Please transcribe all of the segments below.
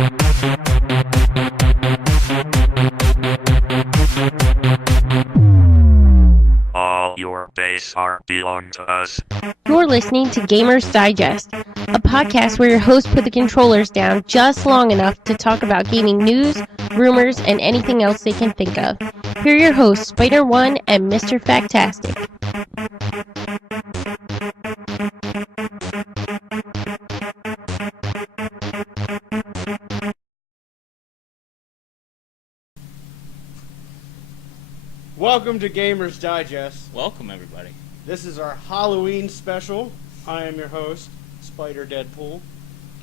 All your base art belong to us. You're listening to Gamers Digest, a podcast where your hosts put the controllers down just long enough to talk about gaming news, rumors, and anything else they can think of. Here are your hosts, Spider1 and Mr. Factastic. Welcome to Gamers Digest. Welcome, everybody. This is our Halloween special. I am your host, Spider Deadpool.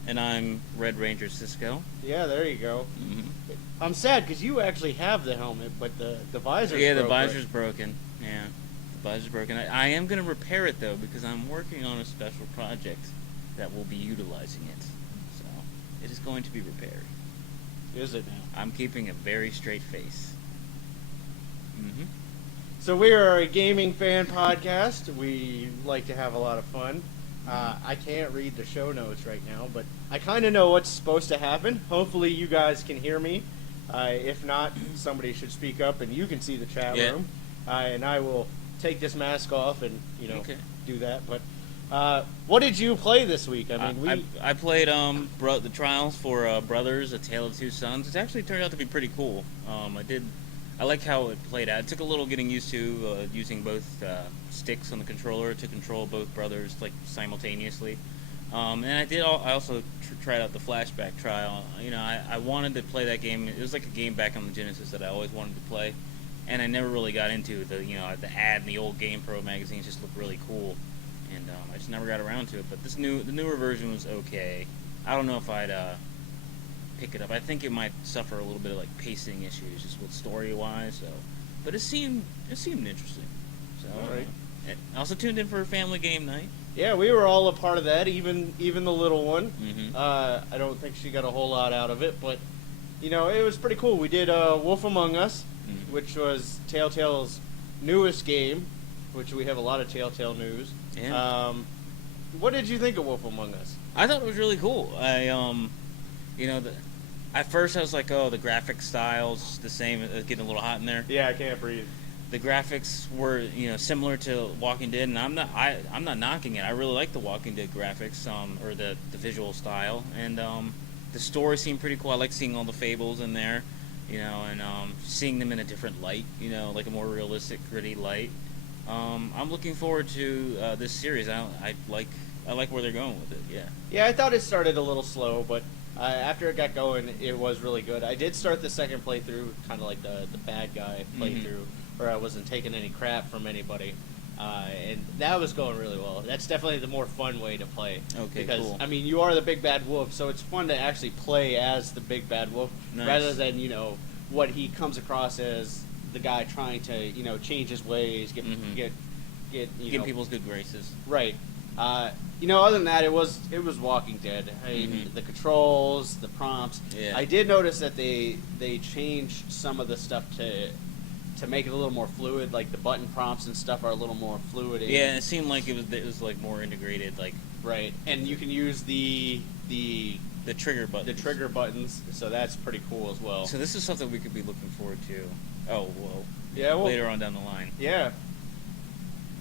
And I'm Red Ranger Cisco. Yeah, there you go. Mm-hmm. I'm sad because you actually have the helmet, but the visor's Yeah, the broken. visor's broken. Yeah, the visor's broken. I am going to repair it, though, because I'm working on a special project that will be utilizing it. So, it is going to be repaired. Is it now? I'm keeping a very straight face. Mm-hmm. So we are a gaming fan podcast. We like to have a lot of fun. I can't read the show notes right now, but I kind of know what's supposed to happen. Hopefully you guys can hear me. If not, somebody should speak up and you can see the chat room. And I will take this mask off and, do that. But what did you play this week? I mean, I played the Trials for Brothers, A Tale of Two Sons. It actually turned out to be pretty cool. I like how it played out. It took a little getting used to using both sticks on the controller to control both brothers simultaneously. And I also tried out the flashback trial. I wanted to play that game. It was like a game back on the Genesis that I always wanted to play, and I never really got into the ad in the old GamePro magazines just looked really cool, and I just never got around to it. But the newer version was okay. I don't know if I'd pick it up. I think it might suffer a little bit of pacing issues, just with story-wise. But it seemed interesting. So all right. I also tuned in for Family Game Night. Yeah, we were all a part of that, even the little one. Mm-hmm. I don't think she got a whole lot out of it, but it was pretty cool. We did Wolf Among Us, Mm-hmm. which was Telltale's newest game, which we have a lot of Telltale news. Yeah. What did you think of Wolf Among Us? I thought it was really cool. At first I was like, oh, the graphic style's the same. It's getting a little hot in there. Yeah, I can't breathe. The graphics were, similar to Walking Dead, and I'm not knocking it. I really like the Walking Dead graphics, or the visual style, and the story seemed pretty cool. I like seeing all the fables in there, and seeing them in a different light, like a more realistic, gritty light. I'm looking forward to this series. I like where they're going with it. Yeah. Yeah, I thought it started a little slow, but after it got going, it was really good. I did start the second playthrough, kind of like the bad guy playthrough, where I wasn't taking any crap from anybody, and that was going really well. That's definitely the more fun way to play. Okay, because, cool. I mean, you are the big bad wolf, so it's fun to actually play as the big bad wolf, Nice. rather than, what he comes across as the guy trying to, change his ways, get Get people's good graces. Right. Other than that, it was Walking Dead. I mean, the controls, the prompts. Yeah. I did notice that they changed some of the stuff to make it a little more fluid. Like the button prompts and stuff are a little more fluid. Yeah, it seemed like it was more integrated, right. And you can use the trigger buttons. The trigger buttons, so that's pretty cool as well. So this is something we could be looking forward to. Oh well. Yeah. Well, later on down the line. Yeah.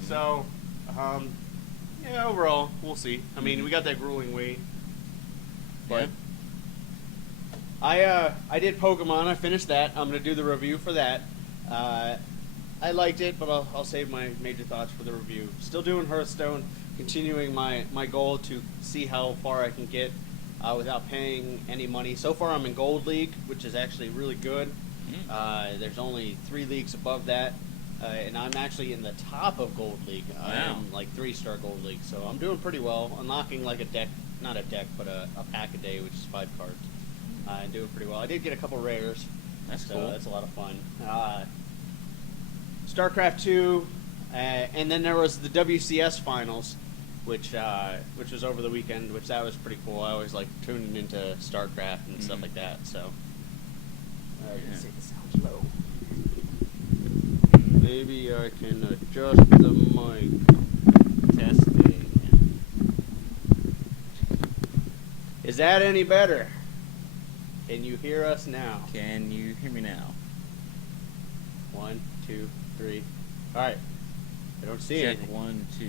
So, overall, we'll see. I mean, we got that grueling wait. But I did Pokemon. I finished that. I'm gonna do the review for that. I liked it, but I'll save my major thoughts for the review. Still doing Hearthstone, continuing my goal to see how far I can get without paying any money. So far, I'm in Gold League, which is actually really good. There's only 3 leagues above that. And I'm actually in the top of Gold League. Wow. I'm 3-star Gold League, so I'm doing pretty well. Unlocking a deck, not a deck, but a pack a day, which is 5 cards. And doing pretty well. I did get a couple rares. That's so cool. That's a lot of fun. StarCraft 2, and then there was the WCS finals, which was over the weekend, which that was pretty cool. I always like tuning into StarCraft and stuff like that. So, let's see, this sounds low. Maybe I can adjust the mic. Testing. Is that any better? Can you hear us now? Can you hear me now? 1, 2, 3. All right. I don't see Check anything. 1, 2.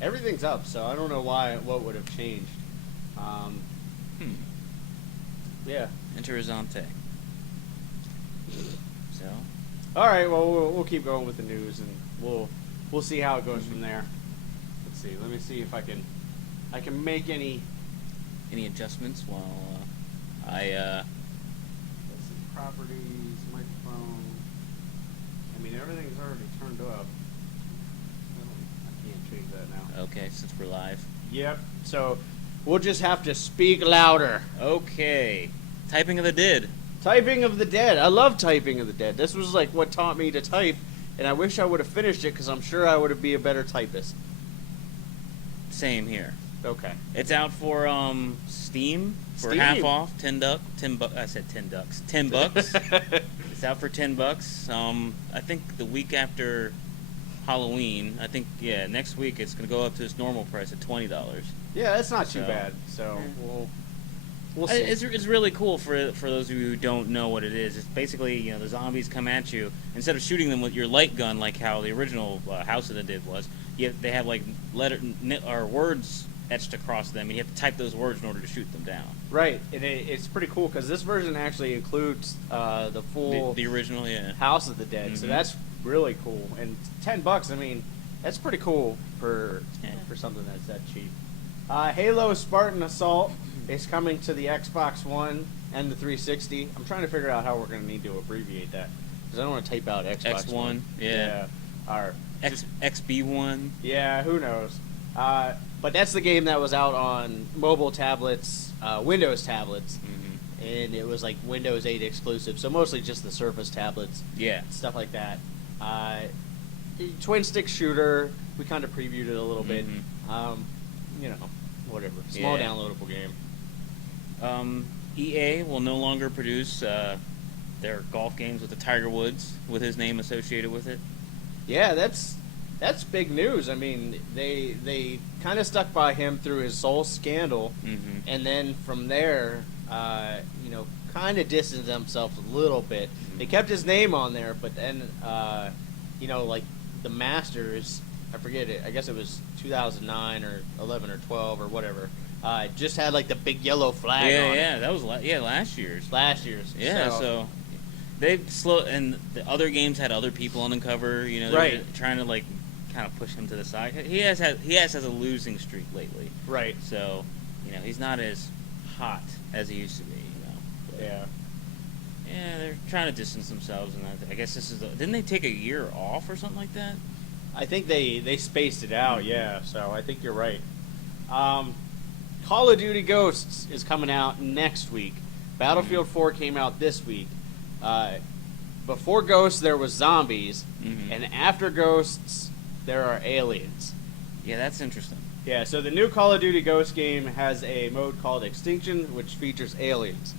Everything's up, so I don't know what would have changed. Yeah. Interessante. So, All right. Well, we'll keep going with the news, and we'll see how it goes from there. Let's see. Let me see if I can make any adjustments while let's see, properties, microphone. I mean, everything's already turned up. I can't change that now. Okay, since we're live. Yep. So we'll just have to speak louder. Okay. Typing of the Dead. Typing of the Dead. I love Typing of the Dead. This was like what taught me to type, and I wish I would have finished it because I'm sure I would be a better typist. Same here. Okay. It's out for Steam for Steam. half off. I said 10 ducks. 10 bucks. It's out for $10. I think the week after Halloween, next week it's gonna go up to its normal price at $20. Yeah, that's not too So, bad. So we'll see. It's really cool for those of you who don't know what it is. It's basically, the zombies come at you. Instead of shooting them with your light gun like how the original House of the Dead was, they have like words etched across them, and you have to type those words in order to shoot them down. Right, and it's pretty cool because this version actually includes the full The original, yeah. House of the Dead, so that's really cool. And $10, I mean, that's pretty cool for something that's that cheap. Halo Spartan Assault is coming to the Xbox One and the 360. I'm trying to figure out how we're going to need to abbreviate that because I don't want to type out Xbox X1, One. yeah. Or XB1. yeah, who knows? But that's the game that was out on mobile tablets, Windows tablets, and it was like Windows 8 exclusive, so mostly just the Surface tablets, Yeah. stuff like that. Twin stick shooter, we kind of previewed it a little bit. Whatever. Small Yeah. downloadable game. EA will no longer produce their golf games with the Tiger Woods with his name associated with it. Yeah, that's big news. I mean, they kind of stuck by him through his Soul scandal, and then from there, kind of distanced themselves a little bit. They kept his name on there, but then, like the Masters, I forget it. I guess it was 2009 or 11 or 12 or whatever. Just had like the big yellow flag on it. Yeah, that was last year's. Last year's. Yeah, so they and the other games had other people on the cover. They Right. were trying to like kind of push him to the side. He has a losing streak lately. Right. So he's not as hot as he used to be. But, Yeah. yeah, they're trying to distance themselves, and I guess this is. Didn't they take a year off or something like that? I think they spaced it out, yeah, so I think you're right. Call of Duty Ghosts is coming out next week. Battlefield 4 came out this week. Before Ghosts, there was zombies, and after Ghosts, there are aliens. Yeah, that's interesting. Yeah, so the new Call of Duty Ghost game has a mode called Extinction, which features aliens.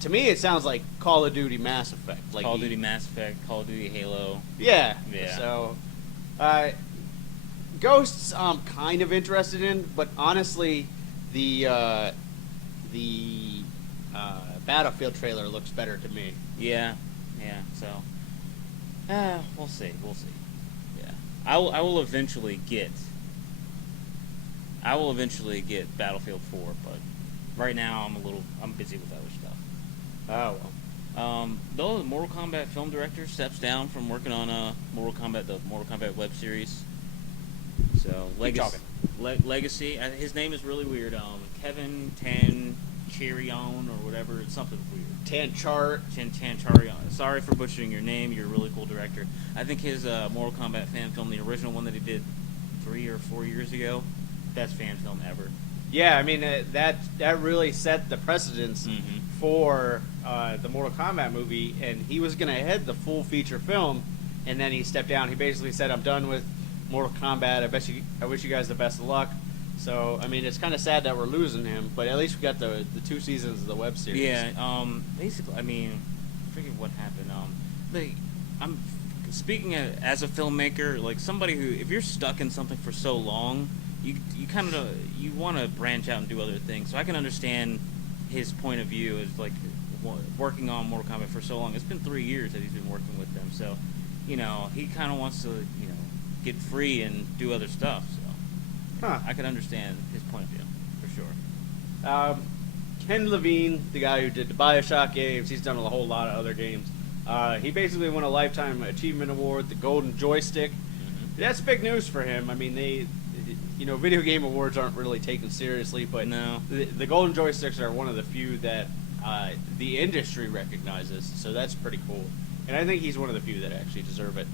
To me, it sounds like Call of Duty Mass Effect. Like Call of Duty Mass Effect, Call of Duty Halo. Yeah. Yeah. So, Ghosts I'm kind of interested in, but honestly, the Battlefield trailer looks better to me. Yeah. So, we'll see. Yeah, I will eventually get Battlefield 4, but right now I'm busy with other stuff. Oh well. Though the Mortal Kombat film director steps down from working on the Mortal Kombat web series. So Legacy. His name is really weird. Kevin Tancharion or whatever. It's something weird. Tancharion. Sorry for butchering your name. You're a really cool director. I think his Mortal Kombat fan film, the original one that he did 3 or 4 years ago, best fan film ever. Yeah, I mean that really set the precedence for the Mortal Kombat movie, and he was going to head the full feature film, and then he stepped down. He basically said, "I'm done with Mortal Kombat. I wish you guys the best of luck." So, I mean, it's kind of sad that we're losing him, but at least we got the 2 seasons of the web series. Yeah, basically, I mean, I forget what happened. I'm speaking as a filmmaker, like somebody who, if you're stuck in something for so long, you kind of you want to branch out and do other things. So I can understand his point of view is like working on Mortal Kombat for so long. It's been 3 years that he's been working with them, so he kind of wants to get free and do other stuff. So I could understand his point of view for sure. Ken Levine, the guy who did the BioShock games, he's done a whole lot of other games. He basically won a Lifetime Achievement Award, the Golden Joystick. Mm-hmm. That's big news for him. I mean, video game awards aren't really taken seriously, but No. the Golden Joysticks are one of the few that the industry recognizes, so that's pretty cool. And I think he's one of the few that actually deserve it.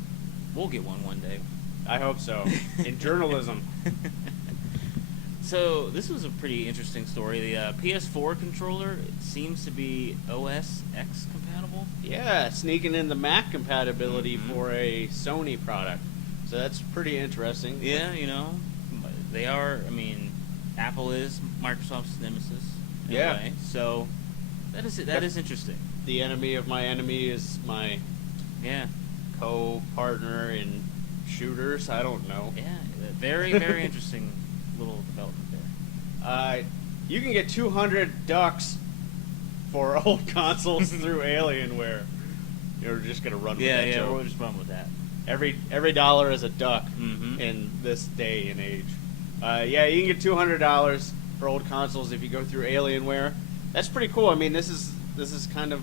We'll get one day. I hope so. In journalism. So this was a pretty interesting story. The PS4 controller, it seems to be OS X compatible. Yeah, sneaking in the Mac compatibility Mm-hmm. for a Sony product. So that's pretty interesting. Yeah, they are. I mean, Apple is Microsoft's nemesis. In Yeah. a way. So that is interesting. The enemy of my enemy is my Yeah. co-partner in shooters. I don't know. Yeah. Very very interesting little development there. You can get 200 ducks for old consoles through Alienware. You're just gonna run with that Yeah. joke. We'll just run with that. Every dollar is a duck Mhm. in this day and age. You can get $200 for old consoles if you go through Alienware. That's pretty cool. I mean, this is kind of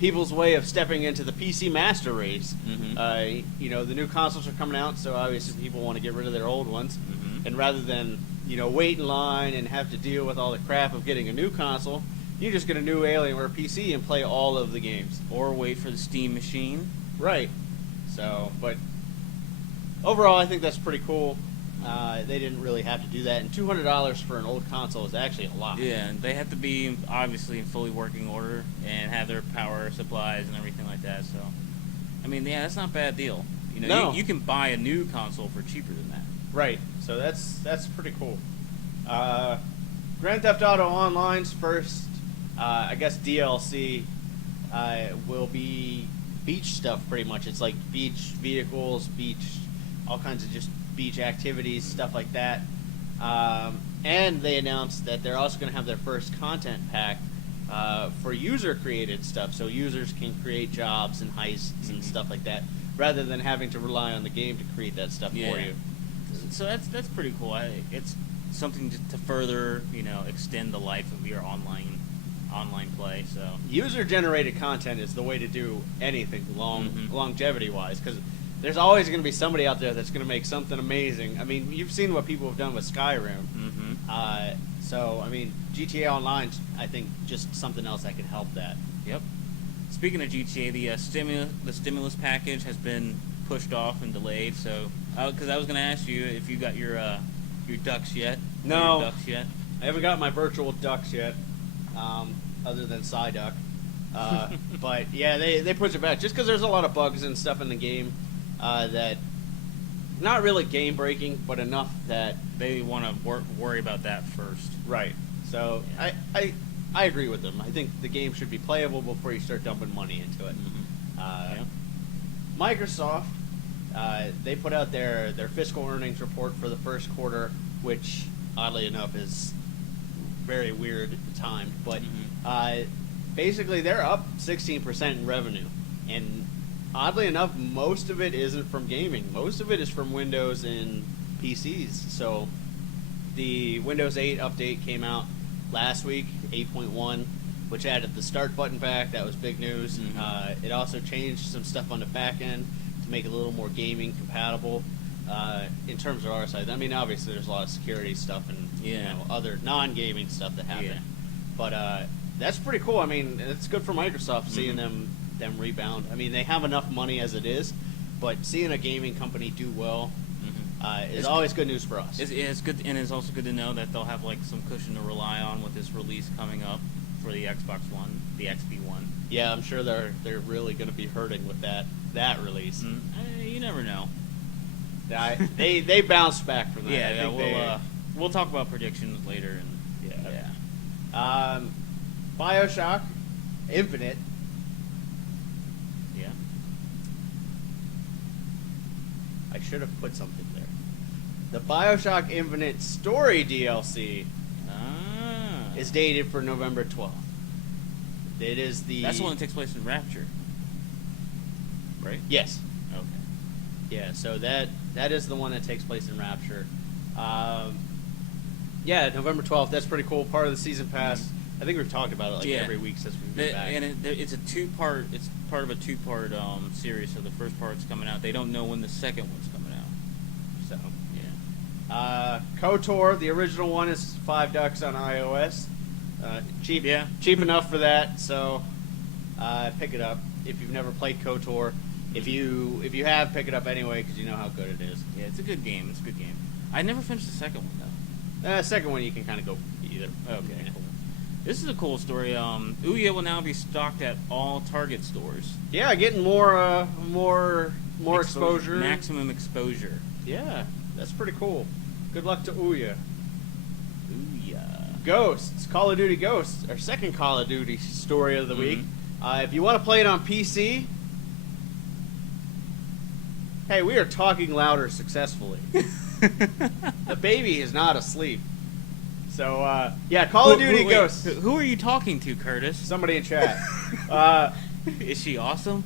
people's way of stepping into the PC master race. Mhm. The new consoles are coming out, so obviously people want to get rid of their old ones. Mhm. And rather than wait in line and have to deal with all the crap of getting a new console, you just get a new Alienware PC and play all of the games. Or wait for the Steam machine. Right. So, but overall, I think that's pretty cool. They didn't really have to do that, and $200 for an old console is actually a lot. Yeah, and they have to be obviously in fully working order and have their power supplies and everything like that. So, I mean, yeah, that's not a bad deal. No. You can buy a new console for cheaper than that. Right. So that's pretty cool. Grand Theft Auto Online's first, I guess DLC, will be beach stuff. Pretty much, it's like beach vehicles, all kinds of just beach activities, stuff like that. And they announced that they're also going to have their first content pack for user-created stuff, so users can create jobs and heists and stuff like that, rather than having to rely on the game to create that stuff for you. So that's pretty cool. It's something to further extend the life of your online play. So User-generated content is the way to do anything Mhm. longevity-wise, because there's always going to be somebody out there that's going to make something amazing. I mean, you've seen what people have done with Skyrim. Mm-hmm. So, I mean, GTA Online's, I think, just something else that can help that. Yep. Speaking of GTA, the stimulus package has been pushed off and delayed. So, because I was going to ask you if you got your ducks yet. No. Your ducks yet. I haven't got my virtual ducks yet, other than Psyduck. But, yeah, they pushed it back just because there's a lot of bugs and stuff in the game that not really game-breaking, but enough that... They want to worry about that first. Right. So, Yeah. I agree with them. I think the game should be playable before you start dumping money into it. Yeah. Microsoft, they put out their fiscal earnings report for the first quarter, which, oddly enough, is very weird timed. But basically, they're up 16% in revenue. And oddly enough, most of it isn't from gaming. Most of it is from Windows and PCs. So the Windows 8 update came out last week, 8.1, which added the start button back. That was big news. It also changed some stuff on the back end to make it a little more gaming compatible. In terms of our side, I mean, obviously there's a lot of security stuff and other non-gaming stuff that happen. Yeah. But that's pretty cool. I mean, it's good for Microsoft seeing them rebound. I mean, they have enough money as it is, but seeing a gaming company do well is always good news for us. It's good, and it's also good to know that they'll have like some cushion to rely on with this release coming up for the Xbox One, the XB One. Yeah, I'm sure they're really going to be hurting with that release. You never know. They bounced back from that. Yeah, we'll talk about predictions later. And BioShock Infinite. Yeah. I should have put something there. The BioShock Infinite story DLC is dated for November 12th. It is the... That's the one that takes place in Rapture, right? Yes. Okay. Yeah, so that is the one that takes place in Rapture. Yeah, November 12th. That's pretty cool. Part of the season pass. I think we've talked about it every week since we've been back. And it's a two-part. It's part of a two-part series. So the first part's coming out. They don't know when the second one's coming out. So yeah. KOTOR, the original one, is $5 on iOS. Cheap. Yeah. Cheap enough for that. So pick it up if you've never played KOTOR. If you have, pick it up anyway because you know how good it is. Yeah, it's a good game. It's a good game. I never finished the second one though. Second one you can kind of go either. Okay, cool. This is a cool story. Ouya will now be stocked at all Target stores. Yeah, getting more exposure. Maximum exposure. Yeah, that's pretty cool. Good luck to Ouya. Ouya. Ghosts. Call of Duty Ghosts. Our second Call of Duty story of the week. If you want to play it on PC, hey, we are talking louder successfully. The baby is not asleep. So, yeah, Call of Duty Ghosts. Who are you talking to, Curtis? Somebody in chat. Is she awesome?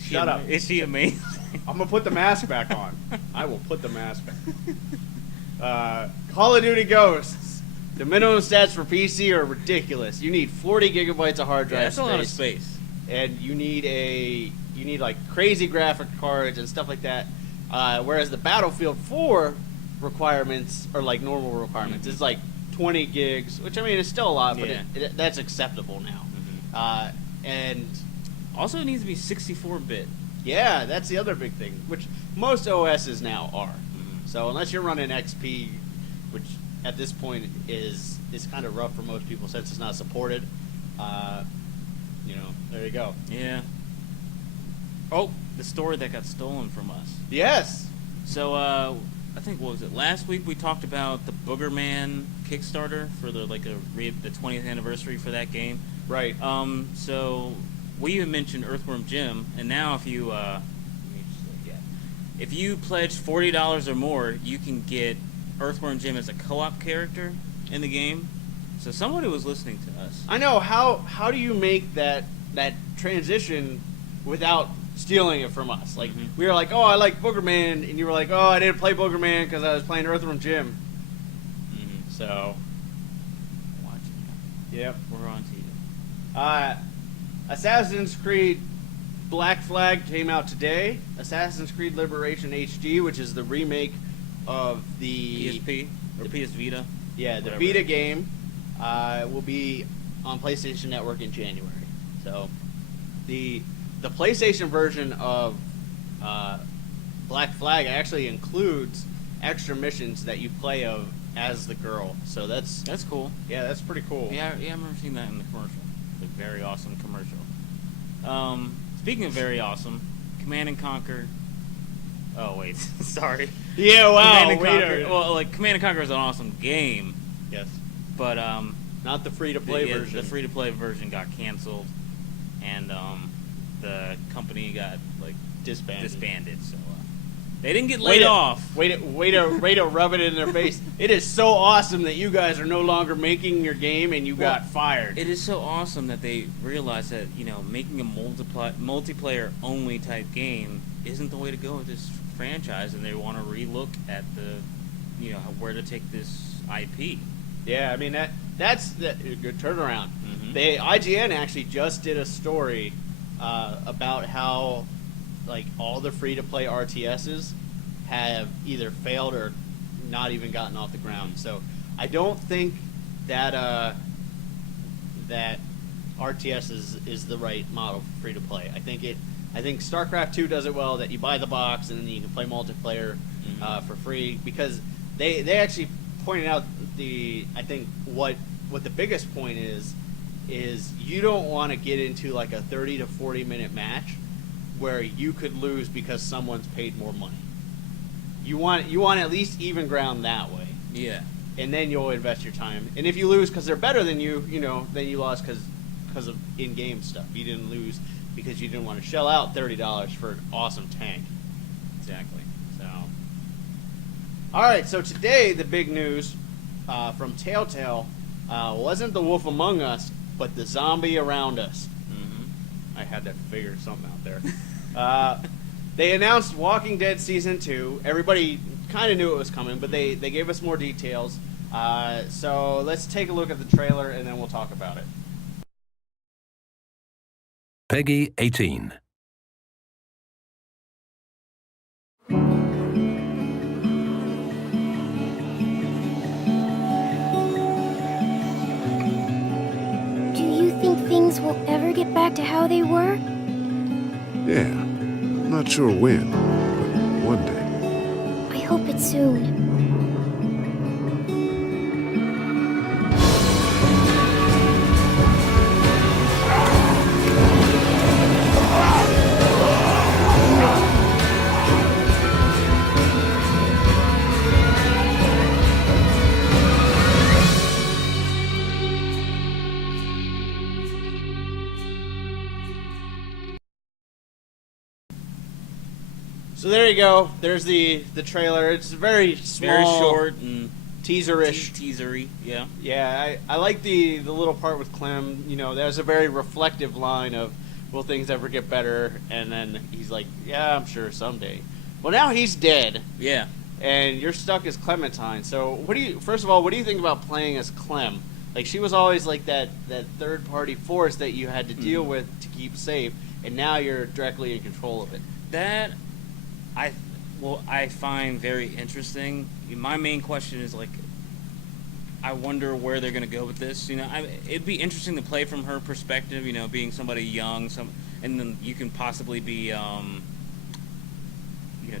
Shut up. Is she amazing? I'm going to put the mask back on. I will put the mask back. Call of Duty Ghosts. The minimum stats for PC are ridiculous. You need 40 gigabytes of hard drive That's a lot of space. And you need like crazy graphic cards and stuff like that. Whereas the Battlefield 4 requirements are like normal requirements. It's like 20 gigs, which I mean is still a lot, but that's acceptable now. And also it needs to be 64-bit. Yeah, that's the other big thing, which most OSs now are. So unless you're running XP, which at this point is kind of rough for most people since it's not supported, there you go. Yeah. Oh, the story that got stolen from us. Yes. So, I think, what was it? Last week we talked about the Booger Man Kickstarter for the 20th anniversary for that game. Right. So we even mentioned Earthworm Jim, and now if you if you pledge $40 or more, you can get Earthworm Jim as a co-op character in the game. So somebody was listening to us. I know. How do you make that transition without stealing it from us? Like, we were like, oh, I like Booger Man, and you were like, oh, I didn't play Booger Man because I was playing Earthworm Jim. So, yep, we're on to you. Assassin's Creed Black Flag came out today. Assassin's Creed Liberation HD, which is the remake of the PSP or PS Vita. Yeah, the Vita game will be on PlayStation Network in January. So, the PlayStation version of Black Flag actually includes extra missions that you play as the girl. So that's cool. Yeah, that's pretty cool. Yeah, I remember seeing that in the commercial. The very awesome commercial. Speaking of very awesome, Command and Conquer. Oh wait, sorry. Yeah, wow. Command and Conquer. Well, Command and Conquer is an awesome game. Yes. But not the free-to-play version. The free-to-play version got canceled, and the company got disbanded. So they didn't get laid off. Way to rub it in their face. It is so awesome that you guys are no longer making your game and you got fired. It is so awesome that they realized that making a multiplayer only type game isn't the way to go with this franchise, and they want to relook at the where to take this IP. Yeah, I mean that's a good turnaround. IGN actually just did a story about how all the free-to-play RTSs have either failed or not even gotten off the ground. So I don't think that that RTS is the right model for free-to-play. I think StarCraft 2 does it well, that you buy the box and then you can play multiplayer for free, because they actually pointed out I think what the biggest point is you don't want to get into a 30 to 40 minute match where you could lose because someone's paid more money. You want at least even ground that way. Yeah. And then you'll invest your time. And if you lose because they're better than you, then you lost because of in-game stuff. You didn't lose because you didn't want to shell out $30 for an awesome tank. Exactly. So, all right. So today the big news from Telltale. wasn't the wolf among us, but the zombie around us. Mm-hmm. I had to figure something out there. They announced Walking Dead Season 2. Everybody kind of knew it was coming, but they gave us more details. So let's take a look at the trailer, and then we'll talk about it. Peggy 18. Do you think things will ever get back to how they were? Yeah, I'm not sure when, but one day. I hope it's soon. So there you go. There's the trailer. It's very small, Very short and teaserish. teasery. Yeah. Yeah, I like the little part with Clem. You know, there's a very reflective line of, "Will things ever get better?" And then he's like, "Yeah, I'm sure someday." Well, now he's dead, Yeah. and you're stuck as Clementine. So, first of all, what do you think about playing as Clem? Like, she was always like that third party force that you had to deal with to keep safe, and now you're directly in control of it. That I find very interesting. My main question is, like, I wonder where they're going to go with this. You know, it'd be interesting to play from her perspective. You know, being somebody young, and then you can possibly be, you know,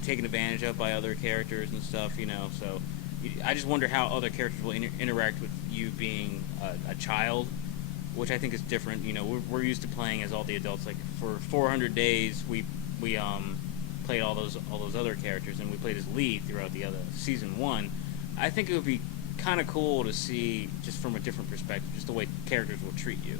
taken advantage of by other characters and stuff. You know, so I just wonder how other characters will interact with you being a child, which I think is different. You know, we're used to playing as all the adults. Like for 400 days, we played all those other characters, and we played as Lee throughout the other season 1. I think it would be kind of cool to see just from a different perspective, just the way characters will treat you.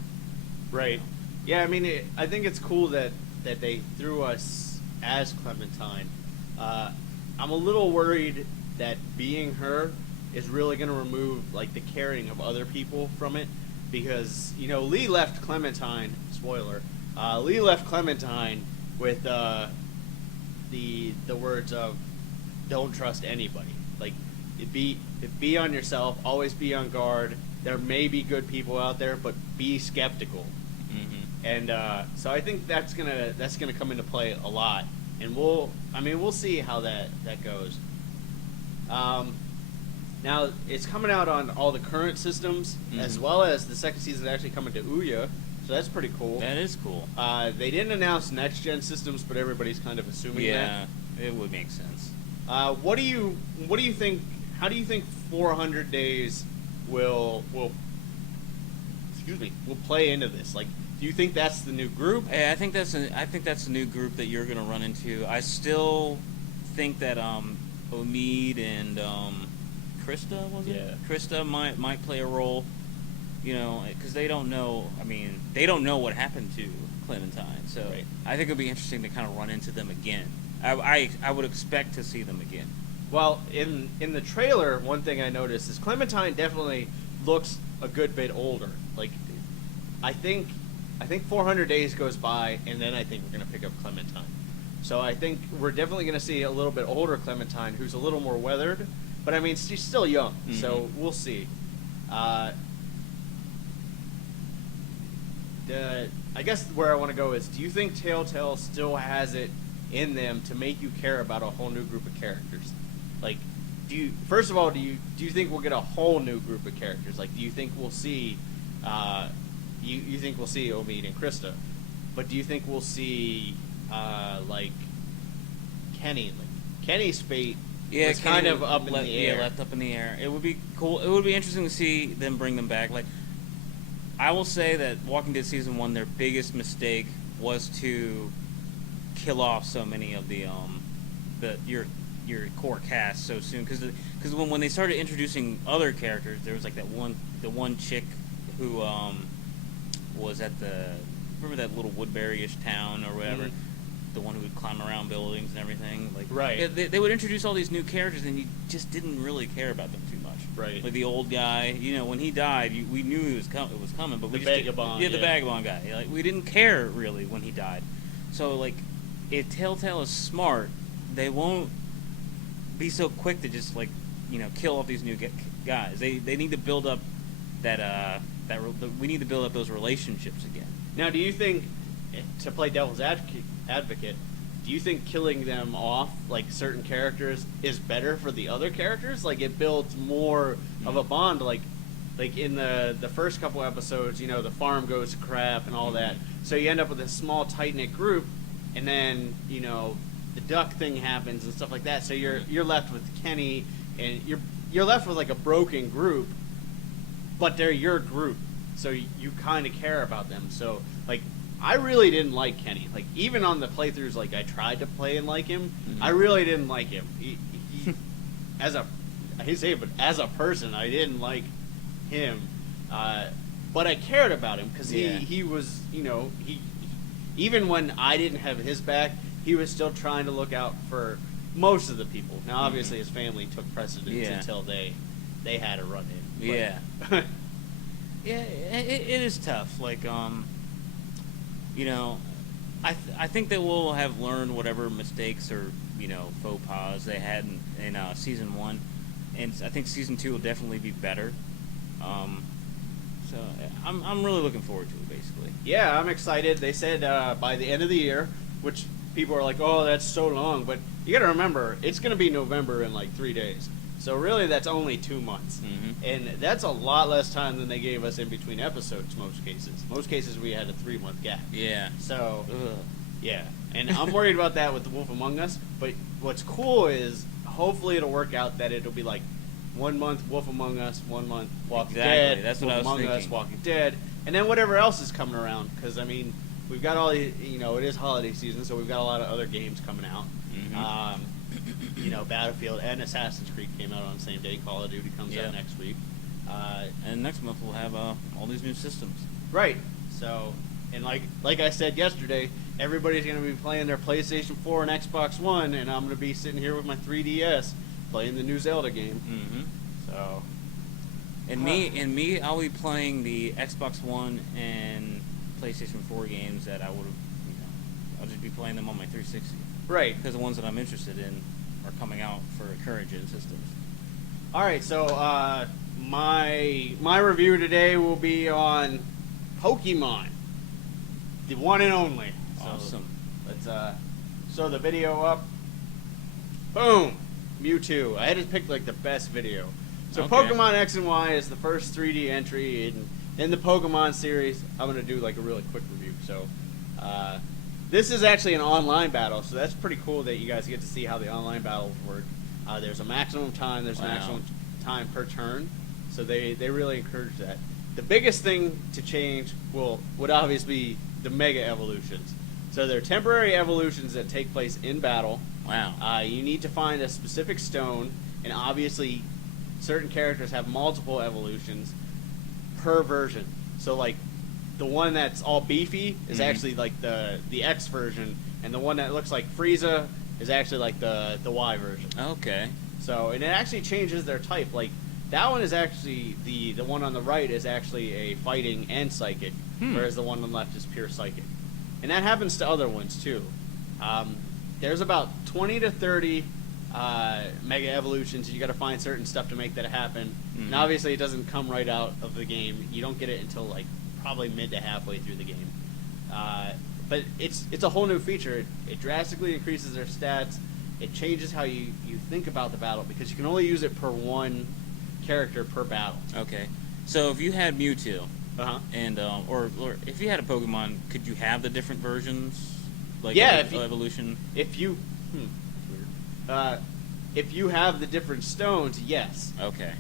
Right. Yeah, I mean, I think it's cool that they threw us as Clementine. I'm a little worried that being her is really going to remove, like, the caring of other people from it, because, you know, Lee left Clementine, spoiler, Lee left Clementine with the words of, "Don't trust anybody." Like, be on yourself, always be on guard. There may be good people out there, but be skeptical. Mm-hmm. And so I think that's gonna come into play a lot, and we'll see how that goes. Now it's coming out on all the current systems, as well as the second season actually coming to Ouya, so that's pretty cool. That is cool. They didn't announce next gen systems, but everybody's kind of assuming Yeah, it would make sense. that. What do you think? How do you think 400 days will play into this? Like, do you think that's the new group? I think that's a new group that you're going to run into. I still think that Omid and Krista, was it? Yeah. Krista might play a role, you know, because they don't know. I mean, they don't know what happened to Clementine, so Right. I think it'd be interesting to kind of run into them again. I would expect to see them again. Well, in the trailer, one thing I noticed is Clementine definitely looks a good bit older. Like, I think 400 days goes by, and then I think we're gonna pick up Clementine. So I think we're definitely gonna see a little bit older Clementine, who's a little more weathered. But I mean, she's still young, so we'll see. I guess where I want to go is, do you think Telltale still has it in them to make you care about a whole new group of characters? Like, first of all, do you think we'll get a whole new group of characters? Like, do you think we'll see, you think we'll see Omid and Krista, but do you think we'll see, like, Kenny? Like, Kenny's fate was kind of up in the air. Yeah, left up in the air. It would be cool. It would be interesting to see them bring them back. Like, I will say that Walking Dead Season 1, their biggest mistake was to kill off so many of your core cast so soon. Because when they started introducing other characters, there was like the one chick who was at remember that little Woodbury-ish town or whatever, the one who would climb around buildings and everything. Like, Right. They would introduce all these new characters, and you just didn't really care about them too much. Right. Like the old guy, when he died, we knew it was coming, but we The just vagabond, the yeah. vagabond guy. Like we didn't care really when he died. So like, if Telltale is smart, they won't be so quick to just like kill off these new guys. They need to build up we need to build up those relationships again. Now, do you think, to play devil's advocate, do you think killing them off, like certain characters, is better for the other characters? Like it builds more of a bond. Like in the first couple episodes, the farm goes to crap and all that. So you end up with a small tight knit group, and then the duck thing happens and stuff like that. So you're left with Kenny, and you're left with like a broken group, but they're your group, so you kind of care about them. So like, I really didn't like Kenny. Like even on the playthroughs, like I tried to play and like him. I really didn't like him. He I hate to say it, but as a person, I didn't like him. But I cared about him because he was, he even when I didn't have his back, he was still trying to look out for most of the people. Now, obviously, his family took precedence until they had a run in. Yeah. Yeah, it is tough. Like, I think they will have learned whatever mistakes or faux pas they had in season 1, and I think season 2 will definitely be better. So I'm really looking forward to it. Basically. Yeah, I'm excited. They said by the end of the year, which people are like, "Oh, that's so long," but you got to remember it's going to be November in like 3 days. So really, that's only 2 months, and that's a lot less time than they gave us in between episodes. Most cases. Most cases, we had a 3-month gap. Yeah. So, yeah, and I'm worried about that with The Wolf Among Us. But what's cool is hopefully it'll work out that it'll be like 1 month Wolf Among Us, 1 month Walking Dead, That's what Wolf I was Among thinking. Us, Walking Dead, and then whatever else is coming around. Because I mean, we've got all the it is holiday season, so we've got a lot of other games coming out. Battlefield and Assassin's Creed came out on the same day. Call of Duty comes out next week. And next month we'll have all these new systems. Right. So, and like I said yesterday, everybody's going to be playing their PlayStation 4 and Xbox One, and I'm going to be sitting here with my 3DS playing the new Zelda game. So, And me, I'll be playing the Xbox One and PlayStation 4 games that I would have, I'll just be playing them on my 360. Right. Because the ones that I'm interested in are coming out for current gen systems. All right. So, my review today will be on Pokemon, the one and only. Awesome. So, let's show the video up. Boom. Mewtwo. I had to pick like the best video. So Okay. Pokemon X and Y is the first 3D entry in the Pokemon series. I'm going to do like a really quick review. So this is actually an online battle, so that's pretty cool that you guys get to see how the online battles work. There's a maximum time. There's a maximum time per turn. So they really encourage that. The biggest thing to change would obviously be the Mega Evolutions. So they're temporary evolutions that take place in battle. Wow. You need to find a specific stone, and obviously certain characters have multiple evolutions per version. So like the one that's all beefy is actually like the X version, and the one that looks like Frieza is actually like the Y version. Okay. So, and it actually changes their type. Like that one is actually the one on the right is actually a fighting and psychic, whereas the one on the left is pure psychic. And that happens to other ones too. There's about 20 to 30 Mega Evolutions. You got to find certain stuff to make that happen. And obviously, it doesn't come right out of the game. You don't get it until like probably mid to halfway through the game. But it's a whole new feature. It drastically increases their stats. It changes how you think about the battle because you can only use it per one character per battle. Okay. So if you had Mewtwo, And or if you had a Pokemon, could you have the different versions? Like evolution. If you if you have the different stones, yes. Okay.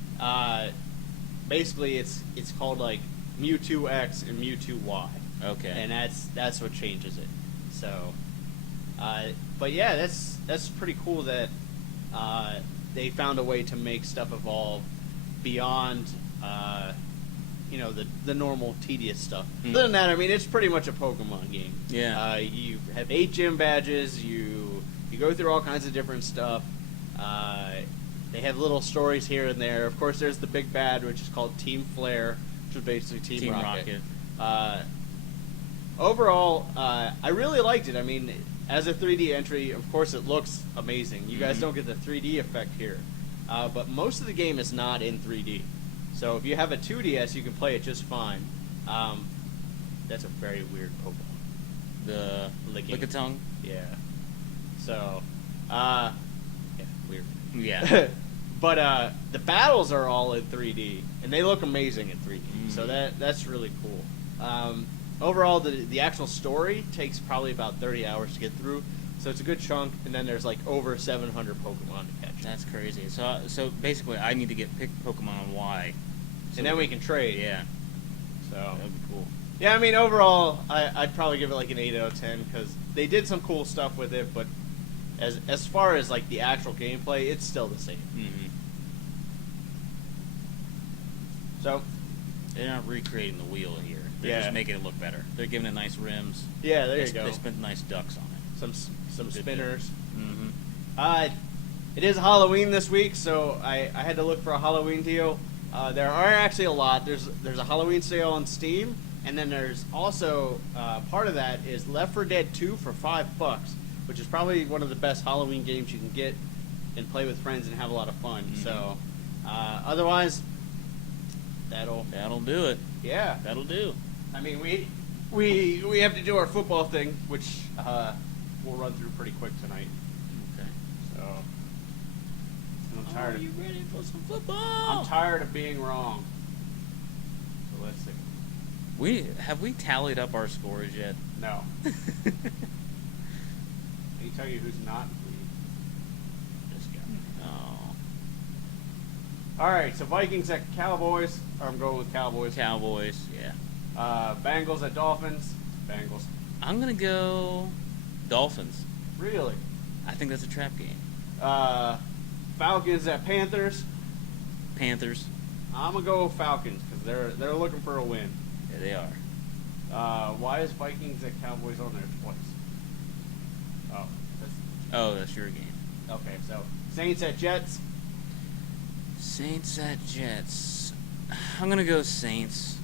Basically, it's called like Mewtwo X and Mewtwo Y. Okay. And that's what changes it. So, but yeah, that's pretty cool that they found a way to make stuff evolve beyond the normal tedious stuff. Other than that, I mean, it's pretty much a Pokemon game. Yeah. You have 8 gym badges. You go through all kinds of different stuff. they have little stories here and there. Of course, there's the big bad, which is called Team Flare, which is basically Team Rocket. Overall, I really liked it. I mean, as a 3D entry, of course, it looks amazing. You guys don't get the 3D effect here. But most of the game is not in 3D. So if you have a 2DS, you can play it just fine. That's a very weird Pokemon. The Lickitung? Yeah. So, yeah, weird. Yeah. But the battles are all in 3D, and they look amazing in 3D. So that's really cool. Overall, the actual story takes probably about 30 hours to get through, so it's a good chunk. And then there's like over 700 Pokemon to catch. That's crazy. So basically, I need to pick Pokemon Y, and then we can trade. Yeah. So That'd be cool. yeah, I mean, overall, I'd probably give it like an 8 out of 10 because they did some cool stuff with it, but as far as like the actual gameplay, it's still the same. So they're not recreating the wheel here. They're just making it look better. They're giving it nice rims. Yeah, there you go. They spent nice ducks on it. Some spinners. Mm-hmm. It is Halloween this week, so I had to look for a Halloween deal. There are actually a lot. There's a Halloween sale on Steam, and then there's also part of that is Left 4 Dead 2 for $5, which is probably one of the best Halloween games you can get and play with friends and have a lot of fun. So otherwise, that'll do it. Yeah, That'll do. I mean, we have to do our football thing, which we'll run through pretty quick tonight. Okay. So I'm tired. Are you ready for some football? I'm tired of being wrong. So let's see. Have we tallied up our scores yet? No. Let me tell you who's not in the lead. This guy. Oh. All right, so Vikings at Cowboys. Or I'm going with Cowboys. Cowboys, yeah. Bengals at Dolphins. Bengals. I'm gonna go Dolphins. Really? I think that's a trap game. Falcons at Panthers. Panthers. I'm gonna go Falcons because they're looking for a win. Yeah, they are. Why is Vikings at Cowboys on there twice? That's your game. Okay, so Saints at Jets. Saints at Jets. I'm gonna go Saints.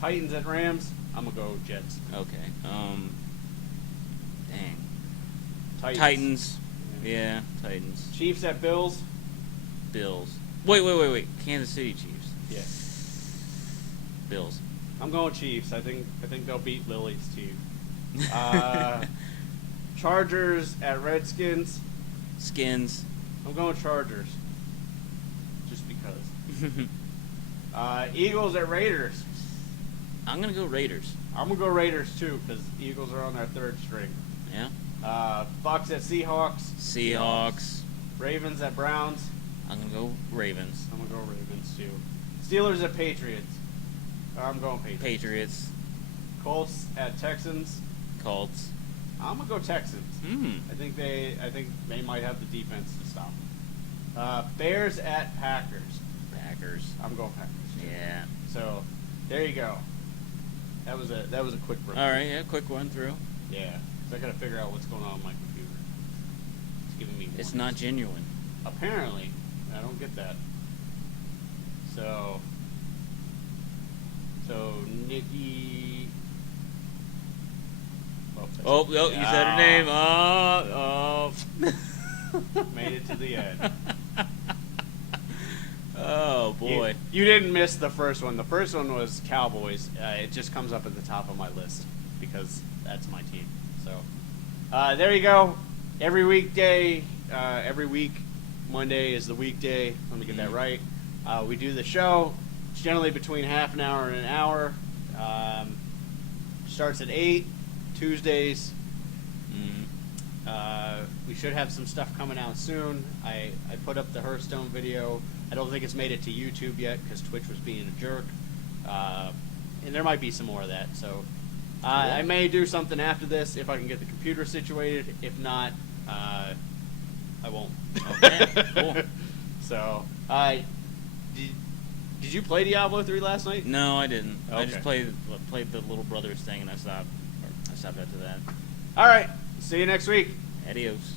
Titans at Rams. I'm gonna go Jets. Okay. Dang. Titans. Yeah, Titans. Chiefs at Bills. Bills. Wait. Kansas City Chiefs. Yeah. Bills. I'm going Chiefs. I think they'll beat Lily's team. Chargers at Redskins. Skins. I'm going Chargers. Just because. Eagles at Raiders. I'm gonna go Raiders. I'm gonna go Raiders too because Eagles are on their third string. Yeah. Bucks at Seahawks. Seahawks. Ravens at Browns. I'm gonna go Ravens. I'm gonna go Ravens too. Steelers at Patriots. I'm going Patriots. Patriots. Colts at Texans. Colts. I'm gonna go Texans. I think they might have the defense to stop them. Bears at Packers. Packers. I'm going Packers. Yeah. So there you go. That was a quick run. All right. Yeah. Quick run through. Yeah. So I gotta figure out what's going on with my computer. It's giving me. It's warnings. not genuine. Apparently, I don't get that. So Nikki. Oh, you said her name. Oh. Made it to the end. Oh boy. You didn't miss the first one. The first one was Cowboys. It just comes up at the top of my list because that's my team. So there you go. Every weekday, every week, Monday is the weekday. Let me get that right. We do the show. It's generally between half an hour and an hour. Starts at 8, Tuesdays. We should have some stuff coming out soon. I put up the Hearthstone video. I don't think it's made it to YouTube yet because Twitch was being a jerk. And there might be some more of that. So I may do something after this if I can get the computer situated. If not, I won't. Okay, cool. So, did you play Diablo 3 last night? No, I didn't. I Okay. just played the Little Brothers thing, and I stopped after that. All right. See you next week. Adios.